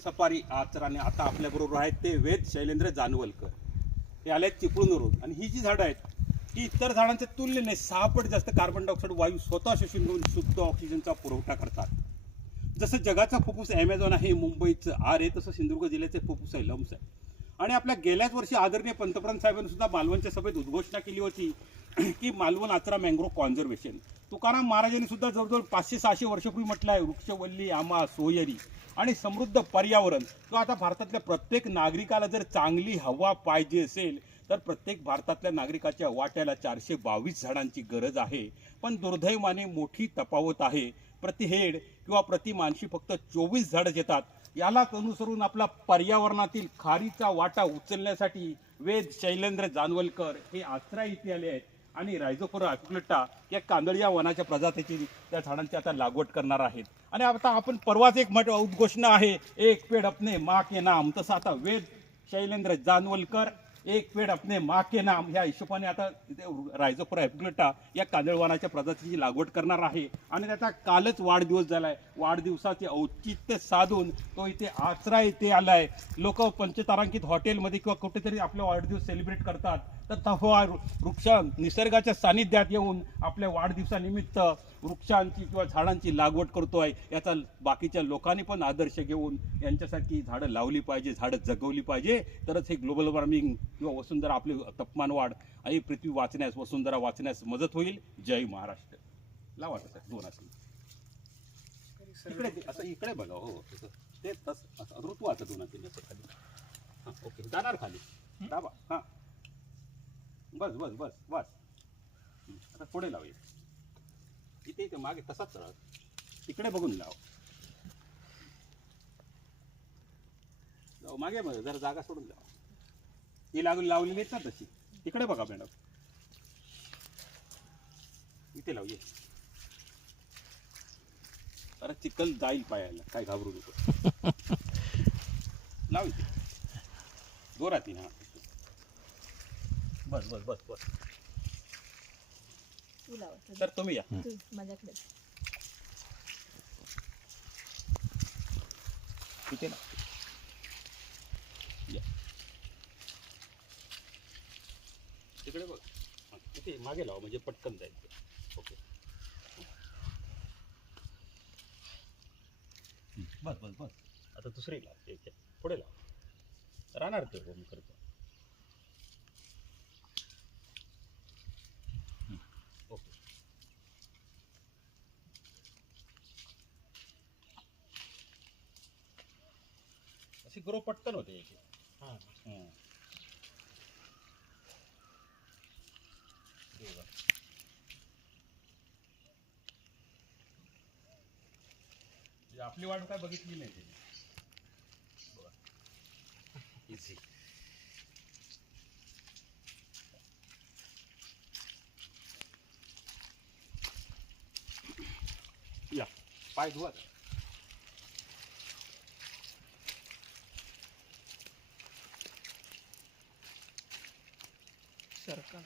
Safari आचराने आता आपल्याबरोबर आहेत ते वेद शैलेंद्र जानवलकर. हे आले आहेत चिपळूणवरून आणि ही जी झाडं आहेत ही इतर झाडांच्या तुलनेने 6 पट जास्त कार्बन डायऑक्साईड वायू स्वतः शोषून घेऊन शुद्ध ऑक्सिजनचा पुरवठा करतात. जसं जगाचा फुफ्फुस ॲमेझॉन आहे, मुंबईचं आर आहे, तसं सिंधुदुर्ग जिल्ह्याचे फुफ्फुस आहे लम्स आहे. आणि आपल्या गेल्याच वर्षी आदरणीय पंतप्रधान साहेबांनी सुद्धा मालवणच्या सभेत उद्घोषणा केली होती की मालवण आचरा मँग्रोव्ह कॉन्झर्वेशन. तुकाराम महाराजांनी सुद्धा जवळजवळ 500-600 वर्षापूर्वी म्हटलं आहे, वृक्षवल्ली आम्हा सोयरी आणि समृद्ध पर्यावरण. किंवा आता भारतातल्या प्रत्येक नागरिकाला जर चांगली हवा पाहिजे असेल तर प्रत्येक भारतातल्या नागरिकाच्या वाट्याला 422 झाडांची गरज आहे. पण दुर्दैवाने मोठी तफावत आहे. प्रति हेड किंवा प्रति मानशी फक्त 24 झाडच येतात. यालाच अनुसरून आपला पर्यावरणातील खारीचा वाटा उचलण्यासाठी वेद शैलेंद्र जानवलकर हे आचरा इथे आले आहेत आणि रायझोफोरा अॅक्युलेटा या कांदळी वनाच्या प्रजातीची त्या झाडांची आता लागवड करणार आहेत. आणि आता आपण परवाच एक उद्घोषणा आहे, एक पेड अपने माँ के नाम, तसं आता वेद शैलेंद्र जानवलकर एक पेड अपने माँ के नाम ह्या हिशोबाने आता तिथे रायझोफोरा अॅक्युलेटा या कांदळवनाच्या प्रजातीची लागवड करणार आहे. आणि त्याचा कालच वाढदिवस झालाय. वाढदिवसाचे औचित्य साधून तो इथे आचरा इथे आलाय. लोक पंचतारांकित हॉटेलमध्ये किंवा कुठेतरी आपला वाढदिवस सेलिब्रेट करतात, तर तफा वृक्ष निसर्गाच्या सानिध्यात येऊन आपल्या वाढदिवसानिमित्त वृक्षांची किंवा झाडांची लागवड करतोय. याचा बाकीच्या लोकांनी पण आदर्श घेऊन यांच्यासारखी झाडं लावली पाहिजे, झाडं जगवली पाहिजे. तरच हे ग्लोबल वॉर्मिंग किंवा वसुंधरा आपली तापमान वाढ आणि पृथ्वी वाचण्यास, वसुंधरा वाचण्यास मदत होईल. जय महाराष्ट्र. लावा सर दोन असं इकडे असं इकडे बघा. हो ते तसं असं ऋतुवाचं दोन तीन असं खाली. हां ओके जाणार खाली दाबा. हां बस बस बस बस. आता पुढे लाव. इथे इथे मागे तसाच सरळ तिकडे बघून लाव. मागे बघ जरा जागा सोडून लाव. ही लागून लावलेली आहेत ना तशी. तिकडे बघा मॅडम, इथे लाव. ये अरे चिखल जाईल पायाला, काय घाबरू नको. लाव इथे जोरात. हा बस बस बस बस. तर तुम्ही या माझ्याकडे इथे ना या. तिकडे बघ. इथे मागे लावा म्हणजे पटकन जाईल. ओके बस बस बस. आता दुसरी लाव. पुढे लाव. राहणार ते मी करतो. ओके अशी ग्रो पटकन होते याची. हां हां आपली वाट काय बघितली नाही त्याने. इझी. या पाय धुवा. सरकार